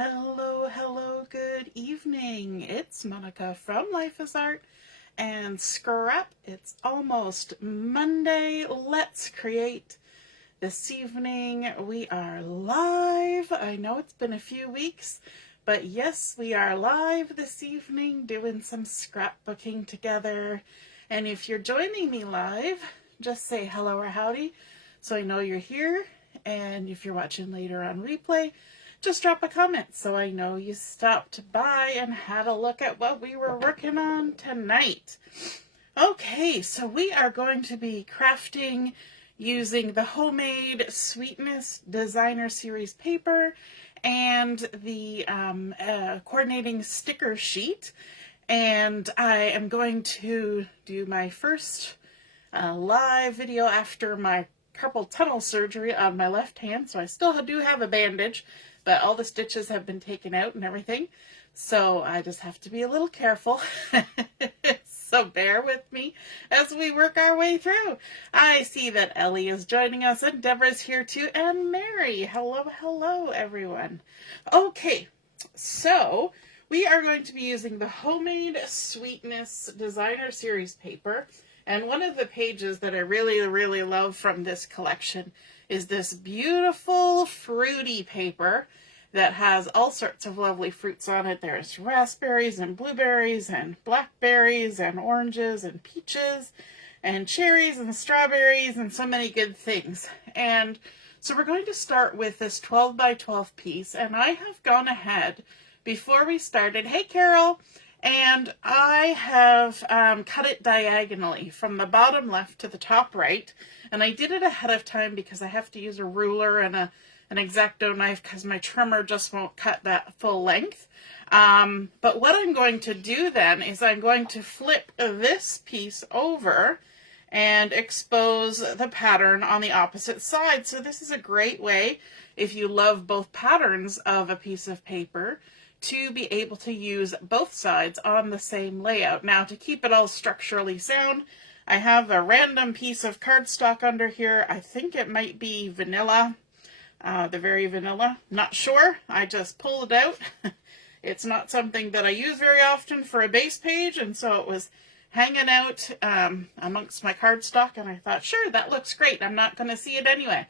Hello, hello, good evening. It's Monica from Life is Art and Scrap. It's almost Monday. Let's create. This evening we are live. I know it's been a few weeks, but yes, we are live this evening doing some scrapbooking together. And if you're joining me live, just say hello or howdy so I know you're here. And if you're watching later on replay, just drop a comment so I know you stopped by and had a look at what we were working on tonight. Okay, so we are going to be crafting using the homemade Sweetness Designer Series paper and the coordinating sticker sheet. And I am going to do my first live video after my carpal tunnel surgery on my left hand. So I still do have a bandage, but all the stitches have been taken out and everything. So I just have to be a little careful. So bear with me as we work our way through. I see that Ellie is joining us and Deborah's here too, and Mary. Hello, hello, everyone. Okay, so we are going to be using the homemade Sweetness Designer Series paper. And one of the pages that I really, really love from this collection is this beautiful fruity paper that has all sorts of lovely fruits on it. There's raspberries and blueberries and blackberries and oranges and peaches and cherries and strawberries and so many good things. And so we're going to start with this 12 by 12 piece, and I have gone ahead before we started. Hey, Carol. And I have cut it diagonally from the bottom left to the top right. And I did it ahead of time because I have to use a ruler and an X-Acto knife because my trimmer just won't cut that full length. But what I'm going to do then is I'm going to flip this piece over and expose the pattern on the opposite side. So this is a great way, if you love both patterns of a piece of paper, to be able to use both sides on the same layout. Now, to keep it all structurally sound, I have a random piece of cardstock under here. I think it might be vanilla, the very vanilla. Not sure. I just pulled it out. It's not something that I use very often for a base page, and so it was hanging out amongst my cardstock, and I thought, sure, that looks great. I'm not going to see it anyway.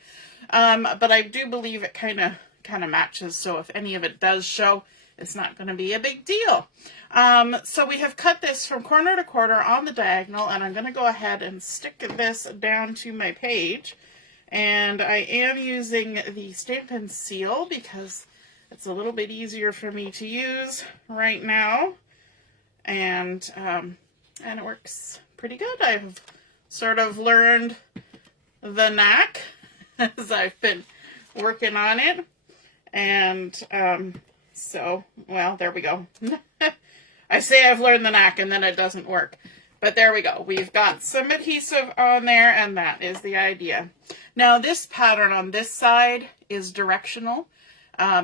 But I do believe it kind of matches, so if any of it does show, it's not going to be a big deal. So we have cut this from corner to corner on the diagonal, and I'm going to go ahead and stick this down to my page. And I am using the Stampin seal because it's a little bit easier for me to use right now. And it works pretty good. I've sort of learned the knack as I've been working on it. And so, well, there we go. I say I've learned the knack and then it doesn't work. But there we go. We've got some adhesive on there, and that is the idea. Now, this pattern on this side is directional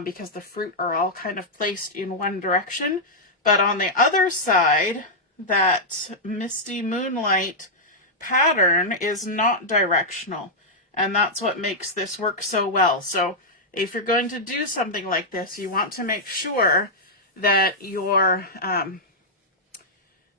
because the fruit are all kind of placed in one direction. But on the other side, that Misty Moonlight pattern is not directional. And that's what makes this work so well. So if you're going to do something like this, you want to make sure that your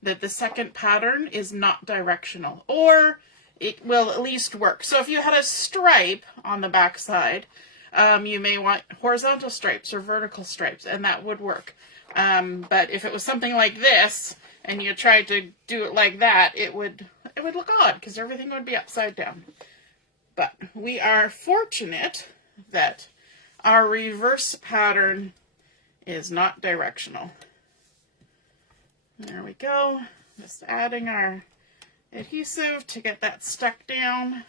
that the second pattern is not directional, or it will at least work. So if you had a stripe on the back side, you may want horizontal stripes or vertical stripes, and that would work. But if it was something like this, and you tried to do it like that, it would look odd because everything would be upside down. But we are fortunate that our reverse pattern is not directional. There we go. Just adding our adhesive to get that stuck down.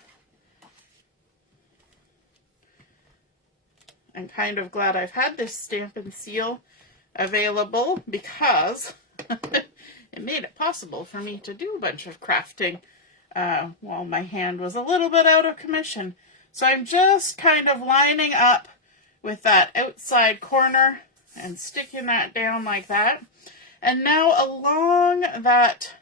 I'm kind of glad I've had this Stampin' seal available because it made it possible for me to do a bunch of crafting while my hand was a little bit out of commission. So I'm just kind of lining up with that outside corner and sticking that down like that. And now along that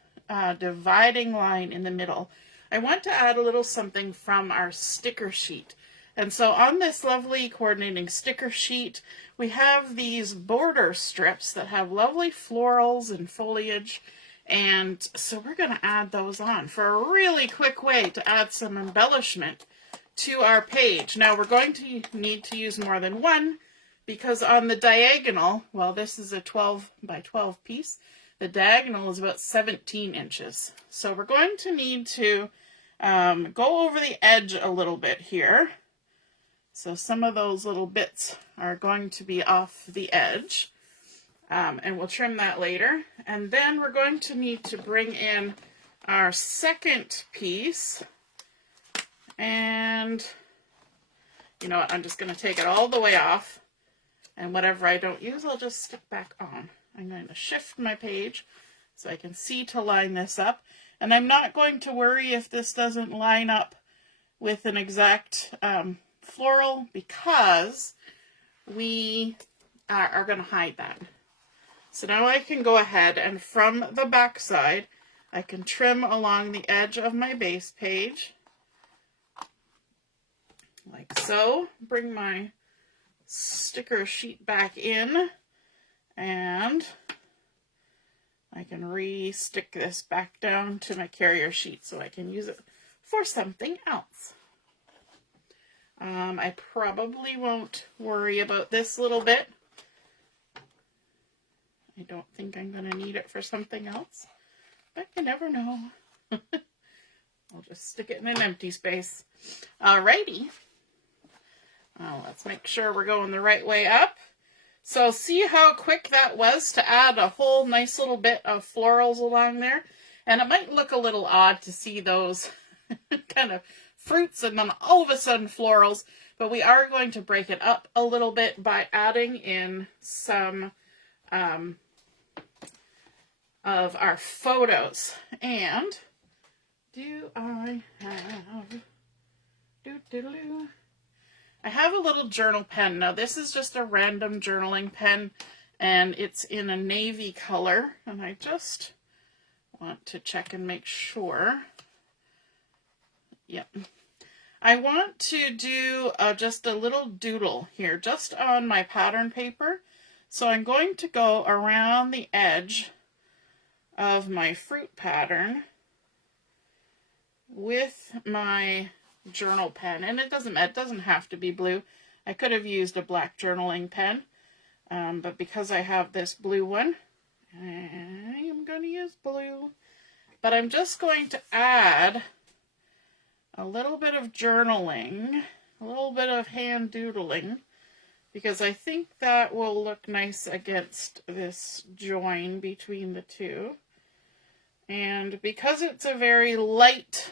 dividing line in the middle, I want to add a little something from our sticker sheet. And so on this lovely coordinating sticker sheet, we have these border strips that have lovely florals and foliage. And so we're going to add those on for a really quick way to add some embellishment to our page. Now we're going to need to use more than one, because on the diagonal, well, this is a 12 by 12 piece, the diagonal is about 17 inches. So we're going to need to go over the edge a little bit here. So some of those little bits are going to be off the edge, and we'll trim that later. And then we're going to need to bring in our second piece, and you know what, I'm just going to take it all the way off, and whatever I don't use, I'll just stick back on. I'm going to shift my page so I can see to line this up, and I'm not going to worry if this doesn't line up with an exact floral, because we are going to hide that. So now I can go ahead and from the back side, I can trim along the edge of my base page, like so. Bring my sticker sheet back in, and I can re-stick this back down to my carrier sheet so I can use it for something else. I probably won't worry about this little bit. I don't think I'm going to need it for something else, but you never know. I'll just stick it in an empty space. Alrighty. Let's make sure we're going the right way up. So see how quick that was to add a whole nice little bit of florals along there? And it might look a little odd to see those kind of fruits and then all of a sudden florals, but we are going to break it up a little bit by adding in some of our photos. And do I have I have a little journal pen. Now this is just a random journaling pen, and it's in a navy color, and I just want to check and make sure. Yep. I want to do just a little doodle here, just on my pattern paper. So I'm going to go around the edge of my fruit pattern with my journal pen, and it doesn't have to be blue. I could have used a black journaling pen, but because I have this blue one, I am going to use blue. But I'm just going to add a little bit of journaling, a little bit of hand doodling, because I think that will look nice against this join between the two. And because it's a very light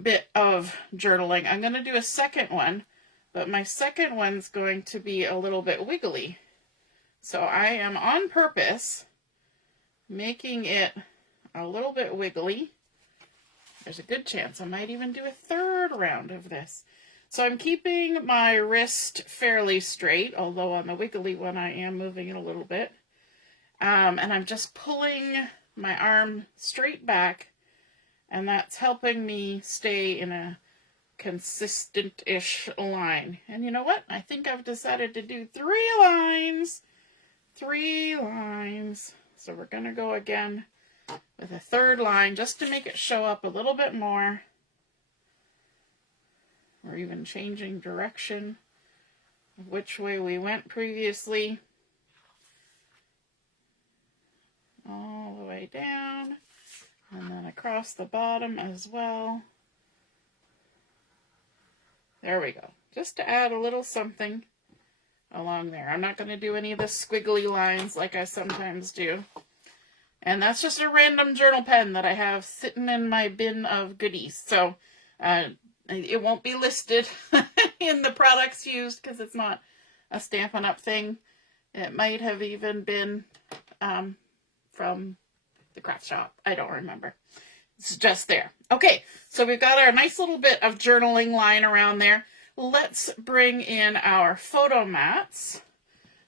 bit of journaling, I'm going to do a second one, but my second one's going to be a little bit wiggly. So I am on purpose making it a little bit wiggly. There's a good chance I might even do a third round of this. So I'm keeping my wrist fairly straight, although on the wiggly one I am moving it a little bit. And I'm just pulling my arm straight back, and that's helping me stay in a consistent-ish line. And you know what? I think I've decided to do 3 lines. 3 lines. So we're going to go again with a third line just to make it show up a little bit more. We're even changing direction of which way we went previously. All the way down, and then across the bottom as well. There we go. Just to add a little something along there. I'm not going to do any of the squiggly lines like I sometimes do. And that's just a random journal pen that I have sitting in my bin of goodies. So it won't be listed in the products used because it's not a Stampin' Up! Thing. It might have even been from the craft shop. I don't remember. It's just there. Okay, so we've got our nice little bit of journaling line around there. Let's bring in our photo mats.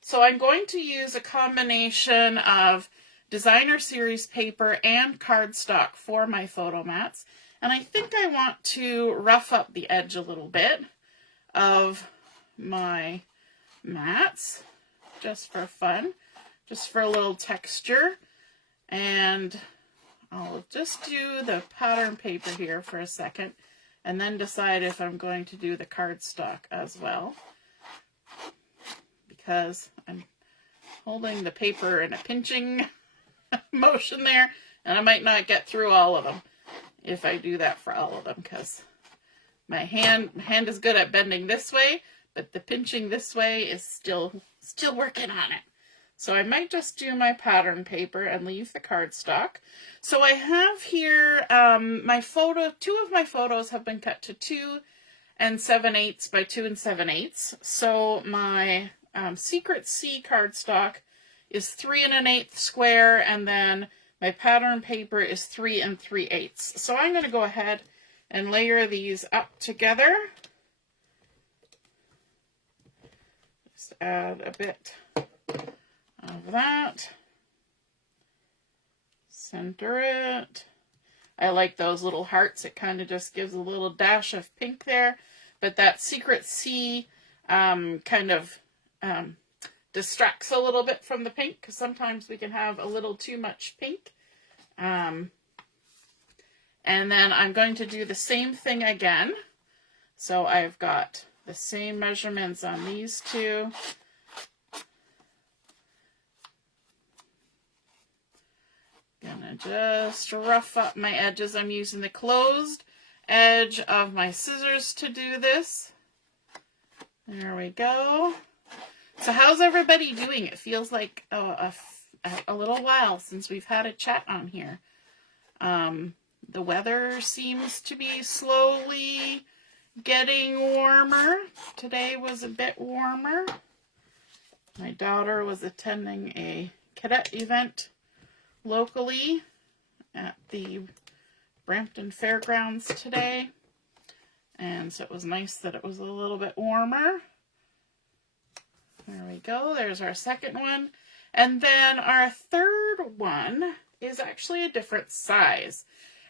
So I'm going to use a combination of designer series paper and cardstock for my photo mats. And I think I want to rough up the edge a little bit. of my mats just for fun, just for a little texture. And I'll just do the pattern paper here for a second and then decide if I'm going to do the cardstock as well, because I'm holding the paper in a pinching motion there, and I might not get through all of them if I do that for all of them, because my hand is good at bending this way, but the pinching this way is still working on it. So I might just do my pattern paper and leave the cardstock. So I have here two of my photos have been cut to 2 7/8 by 2 7/8. So my Secret C cardstock is 3 1/8 square, and then my pattern paper is 3 3/8. So I'm going to go ahead and layer these up together. Just add a bit of that. Center it. I like those little hearts. It kind of just gives a little dash of pink there. But that Secret C kind of distracts a little bit from the pink, because sometimes we can have a little too much pink. And then I'm going to do the same thing again. So I've got the same measurements on these two. Gonna just rough up my edges. I'm using the closed edge of my scissors to do this. There we go. So how's everybody doing? It feels like a little while since we've had a chat on here. The weather seems to be slowly getting warmer. Today was a bit warmer. My daughter was attending a cadet event locally at the Brampton Fairgrounds today, and so it was nice that it was a little bit warmer. There we go. There's our second one. And then our third one is actually a different size,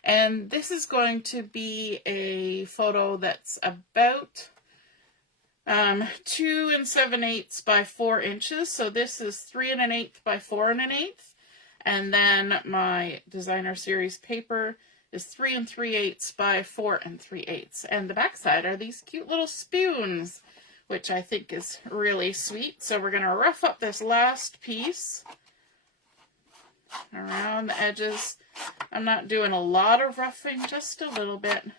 and this is going to be a photo that's about 2 7/8 by 4 inches. So this is 3 1/8 by 4 1/8. And then my designer series paper is 3 3/8 by 4 3/8. And the backside are these cute little spoons, which I think is really sweet. So we're going to rough up this last piece around the edges. I'm not doing a lot of roughing, just a little bit.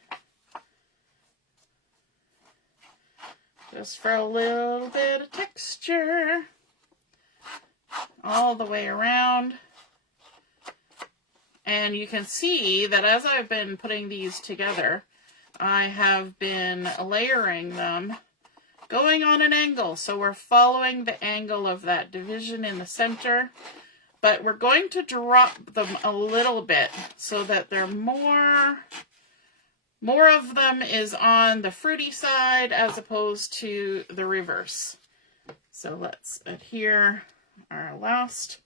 Just for a little bit of texture all the way around. And you can see that as I've been putting these together, I have been layering them going on an angle. So we're following the angle of that division in the center, but we're going to drop them a little bit so that they're more of them is on the fruity side as opposed to the reverse. So let's adhere our last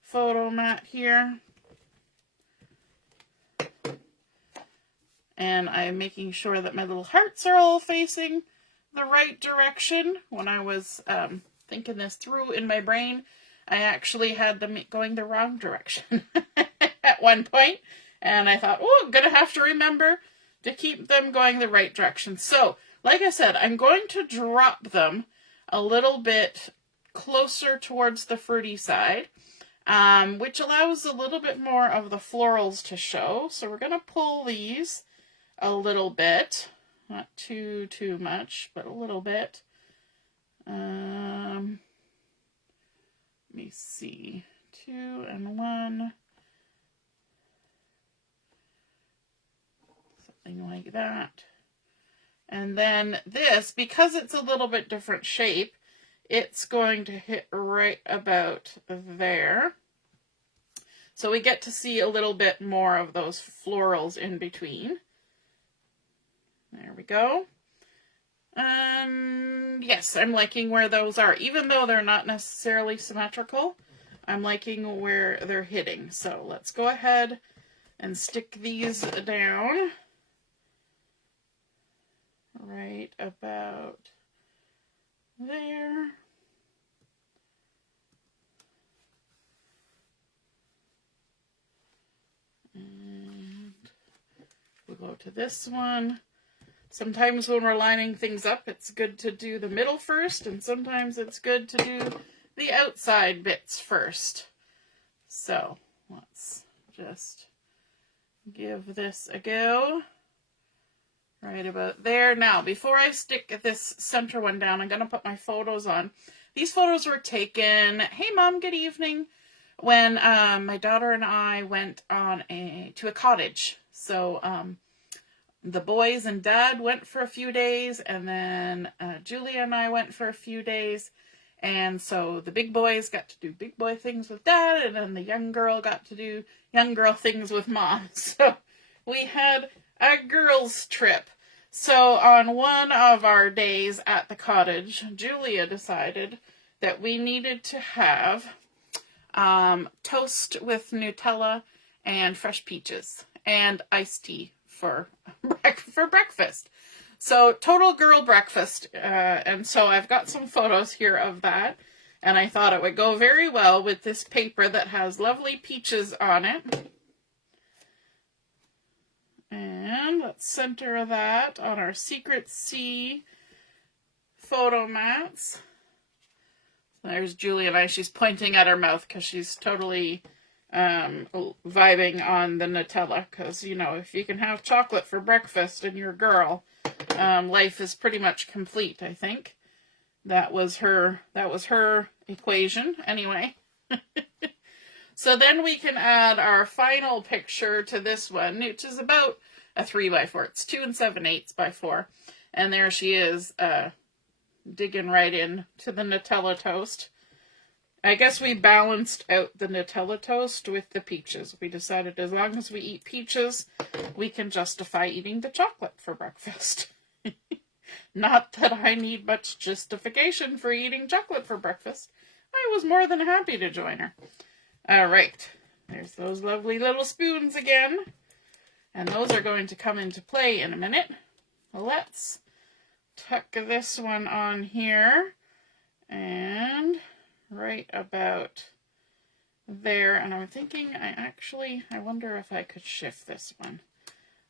photo mat here. And I'm making sure that my little hearts are all facing the right direction. When I was thinking this through in my brain, I actually had them going the wrong direction at one point. And I thought, oh, I'm going to have to remember to keep them going the right direction. So, like I said, I'm going to drop them a little bit closer towards the fruity side, which allows a little bit more of the florals to show. So we're going to pull these a little bit, not too much, but a little bit. Let me see, 2 and 1, something like that. And then this, because it's a little bit different shape, it's going to hit right about there. So we get to see a little bit more of those florals in between. There we go. Yes, I'm liking where those are. Even though they're not necessarily symmetrical, I'm liking where they're hitting. So let's go ahead and stick these down right about to this one. Sometimes when we're lining things up, it's good to do the middle first, and sometimes it's good to do the outside bits first. So let's just give this a go. Right about there. Now, before I stick this center one down, I'm going to put my photos on. These photos were taken, hey Mom, good evening, when my daughter and I went on to a cottage. So the boys and Dad went for a few days, and then Julia and I went for a few days. And so the big boys got to do big boy things with Dad, and then the young girl got to do young girl things with Mom. So we had a girls' trip. So on one of our days at the cottage, Julia decided that we needed to have toast with Nutella and fresh peaches and iced tea for breakfast. So total girl breakfast. And so I've got some photos here of that. And I thought it would go very well with this paper that has lovely peaches on it. And let's center that on our Secret C photo mats. There's Julie and I. She's pointing at her mouth because she's totally vibing on the Nutella. Because, you know, if you can have chocolate for breakfast and you're a girl, life is pretty much complete, I think. That was her equation. Anyway. So then we can add our final picture to this one, which is about a 3x4. It's 2 7/8 by 4. And there she is, digging right in to the Nutella toast. I guess we balanced out the Nutella toast with the peaches. We decided as long as we eat peaches, we can justify eating the chocolate for breakfast. Not that I need much justification for eating chocolate for breakfast. I was more than happy to join her. All right, there's those lovely little spoons again. And those are going to come into play in a minute. Let's tuck this one on here. And right about there. And I'm thinking I wonder if I could shift this one.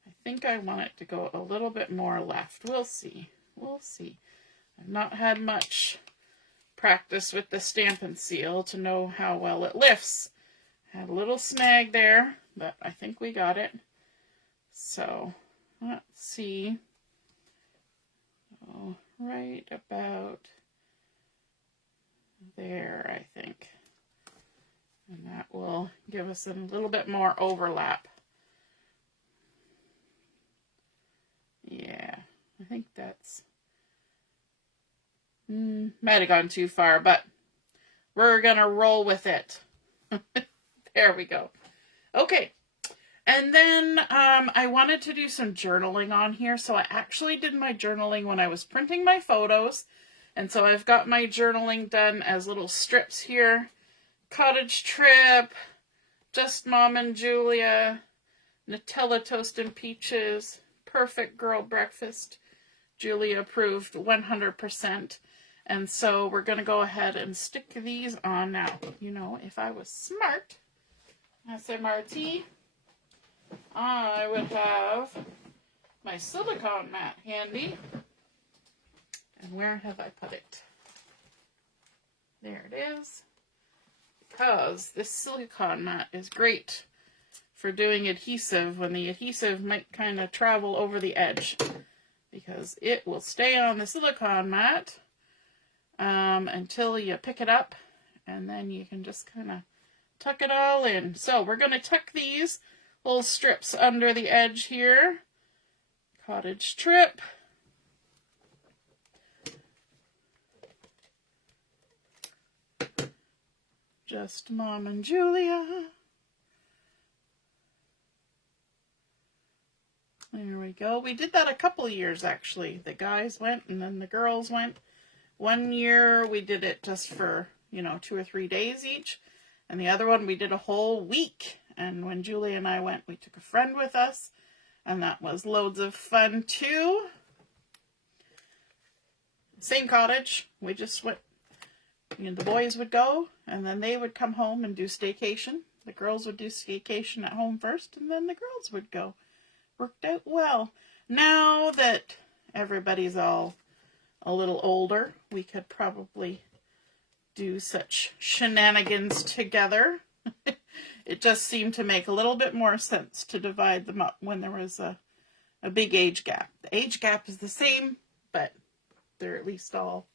I think I want it to go a little bit more left. We'll see. We'll see. I've not had much practice with the Stampin' seal to know how well it lifts. Had a little snag there, but I think we got it. So let's see. Oh, right about there, I think. And that will give us a little bit more overlap. Yeah, I think that's might have gone too far, but we're gonna roll with it. There we go. Okay, and then I wanted to do some journaling on here, so I actually did my journaling when I was printing my photos, and so I've got my journaling done as little strips here. Cottage trip, just Mom and Julia, Nutella toast and peaches, perfect girl breakfast. Julia approved 100%. And so we're going to go ahead and stick these on now. You know, if I was smart, SMRT, I would have my silicone mat handy. And where have I put it? There it is. Because this silicone mat is great for doing adhesive when the adhesive might kind of travel over the edge. Because it will stay on the silicone mat until you pick it up, and then you can just kind of tuck it all in. So we're going to tuck these little strips under the edge here. Cottage trip. Just Mom and Julia. There we go. We did that a couple years, actually. The guys went and then the girls went. One year we did it just for, 2 or 3 days each. And the other one we did a whole week. And when Julie and I went, we took a friend with us. And that was loads of fun too. Same cottage. We just went, the boys would go and then they would come home and do staycation. The girls would do staycation at home first and then the girls would go worked out well. Now that everybody's all a little older, we could probably do such shenanigans together. It just seemed to make a little bit more sense to divide them up when there was a big age gap. The age gap is the same, but they're at least all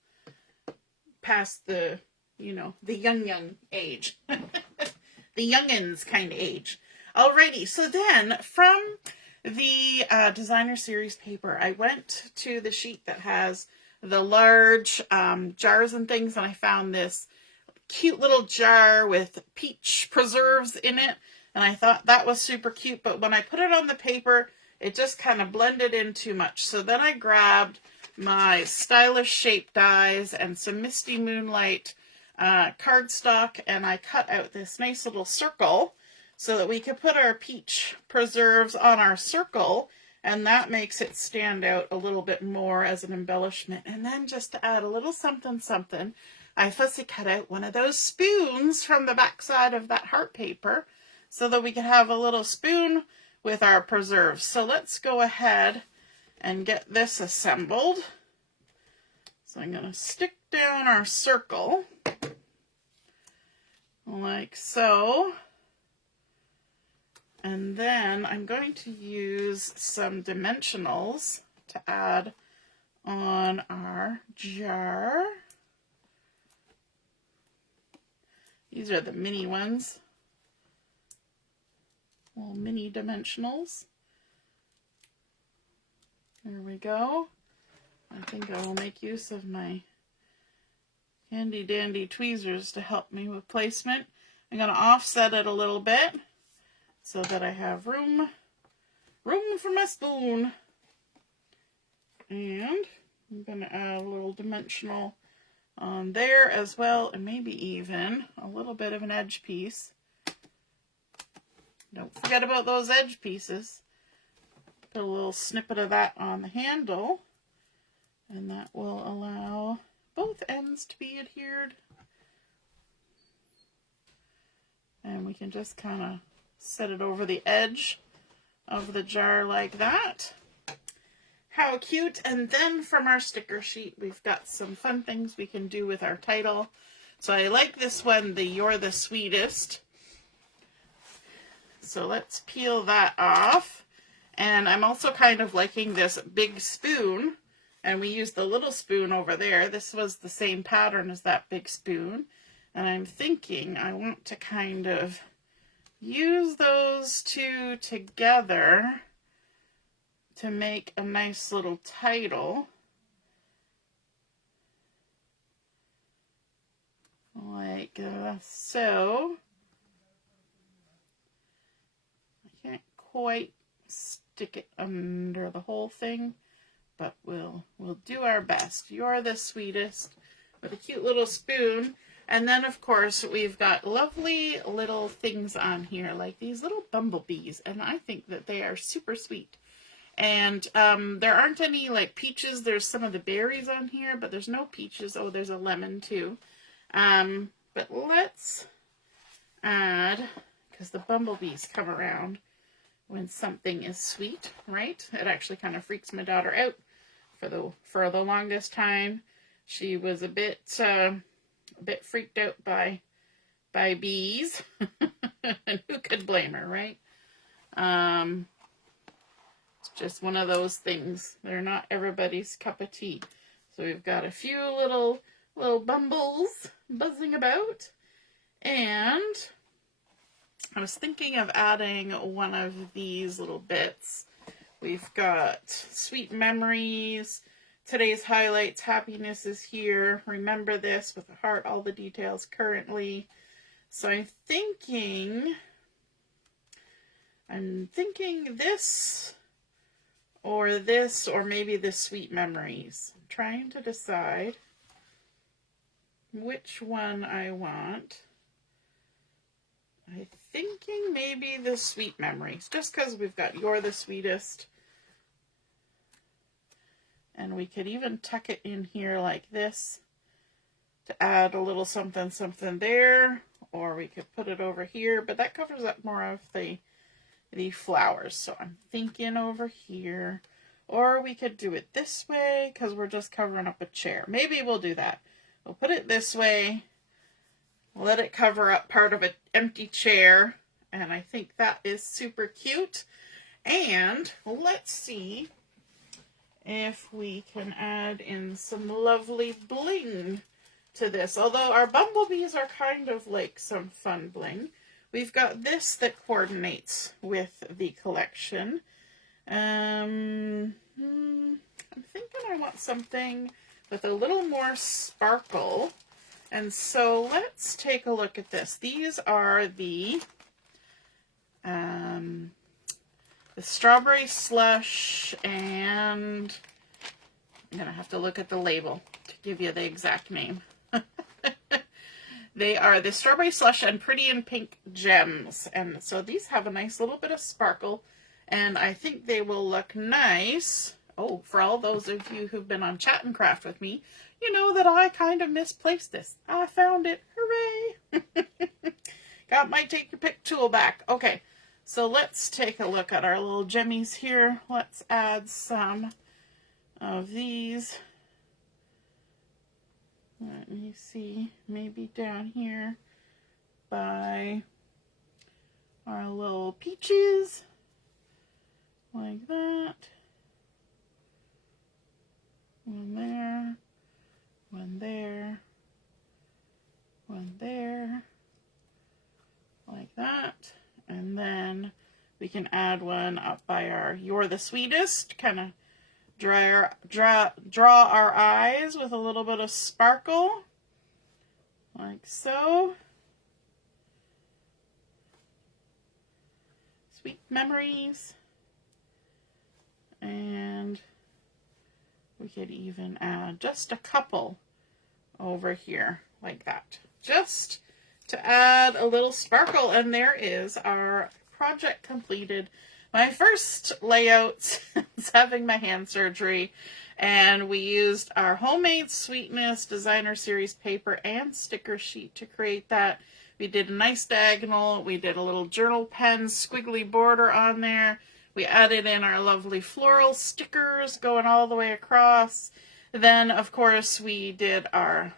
past the, the young age. The youngins kind of age. Alrighty, so then from the designer series paper, I went to the sheet that has the large jars and things, and I found this cute little jar with peach preserves in it, and I thought that was super cute, but when I put it on the paper, it just kind of blended in too much. So then I grabbed my stylish shape dies and some Misty Moonlight cardstock, and I cut out this nice little circle so that we could put our peach preserves on our circle, and that makes it stand out a little bit more as an embellishment. And then just to add a little something something, I fussy cut out one of those spoons from the back side of that heart paper so that we could have a little spoon with our preserves. So let's go ahead and get this assembled. So I'm going to stick down our circle like so. And then I'm going to use some dimensionals to add on our jar. These are the mini ones, little mini dimensionals. There we go. I think I will make use of my handy dandy tweezers to help me with placement. I'm going to offset it a little bit so that I have room for my spoon. And I'm going to add a little dimensional on there as well, and maybe even a little bit of an edge piece. Don't forget about those edge pieces. Put a little snippet of that on the handle, and that will allow both ends to be adhered. And we can just kind of set it over the edge of the jar like that. How cute. And then from our sticker sheet, we've got some fun things we can do with our title. So I like this one, the You're the Sweetest. So let's peel that off. And I'm also kind of liking this big spoon. And we used the little spoon over there. This was the same pattern as that big spoon. And I'm thinking I want to kind of use those two together to make a nice little title. Like so. I can't quite stick it under the whole thing, but we'll do our best. You're the Sweetest with a cute little spoon. And then, of course, we've got lovely little things on here, like these little bumblebees, and I think that they are super sweet. And there aren't any, like, peaches. There's some of the berries on here, but there's no peaches. Oh, there's a lemon, too. But let's add, because the bumblebees come around when something is sweet, right? It actually kind of freaks my daughter out. For the longest time, she was a bit freaked out by bees. And who could blame her, right? It's just one of those things. They're not everybody's cup of tea. So we've got a few little bumbles buzzing about. And I was thinking of adding one of these little bits. We've got Sweet Memories, Today's Highlights, Happiness is Here, Remember This with a heart, all the details currently. So I'm thinking this, or maybe the Sweet Memories. I'm trying to decide which one I want. I'm thinking maybe the Sweet Memories, just because we've got You're the Sweetest. And we could even tuck it in here like this to add a little something there, or we could put it over here, but that covers up more of the the flowers. So I'm thinking over here, or we could do it this way because we're just covering up a chair. Maybe we'll do that. We'll put it this way, let it cover up part of an empty chair, and I think that is super cute. And let's see if we can add in some lovely bling to this. Although our bumblebees are kind of like some fun bling. We've got this that coordinates with the collection. I'm thinking I want something with a little more sparkle. And so let's take a look at this. These are the strawberry slush, and I'm going to have to look at the label to give you the exact name. They are the strawberry slush and pretty in pink gems. And so these have a nice little bit of sparkle, and I think they will look nice. Oh, for all those of you who've been on Chat and Craft with me, you know that I kind of misplaced this. I found it. Hooray! Got my take your pick tool back. Okay, so let's take a look at our little gemmies here. Let's add some of these. Let me see, maybe down here by our little peaches, like that. One there, one there, one there, like that. And then we can add one up by our You're the Sweetest, kind of draw our eyes with a little bit of sparkle, like so. Sweet memories. And we could even add just a couple over here, like that. Just to add a little sparkle, and there is our project completed. My first layout since having my hand surgery, and we used our homemade Sweetness designer series paper and sticker sheet to create that. We did a nice diagonal, we did a little journal pen squiggly border on there, we added in our lovely floral stickers going all the way across. Then of course we did our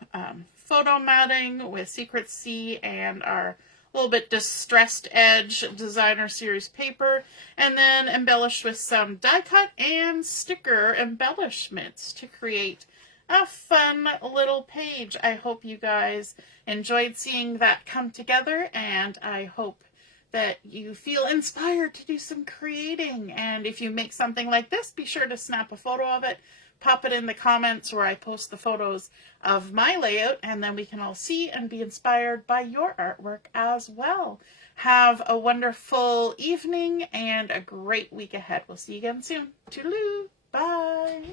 photo matting with Secret C and our little bit distressed edge designer series paper, and then embellished with some die cut and sticker embellishments to create a fun little page. I hope you guys enjoyed seeing that come together, and I hope that you feel inspired to do some creating. And if you make something like this, be sure to snap a photo of it, pop it in the comments where I post the photos of my layout, and then we can all see and be inspired by your artwork as well. Have a wonderful evening and a great week ahead. We'll see you again soon. Toodaloo. Bye.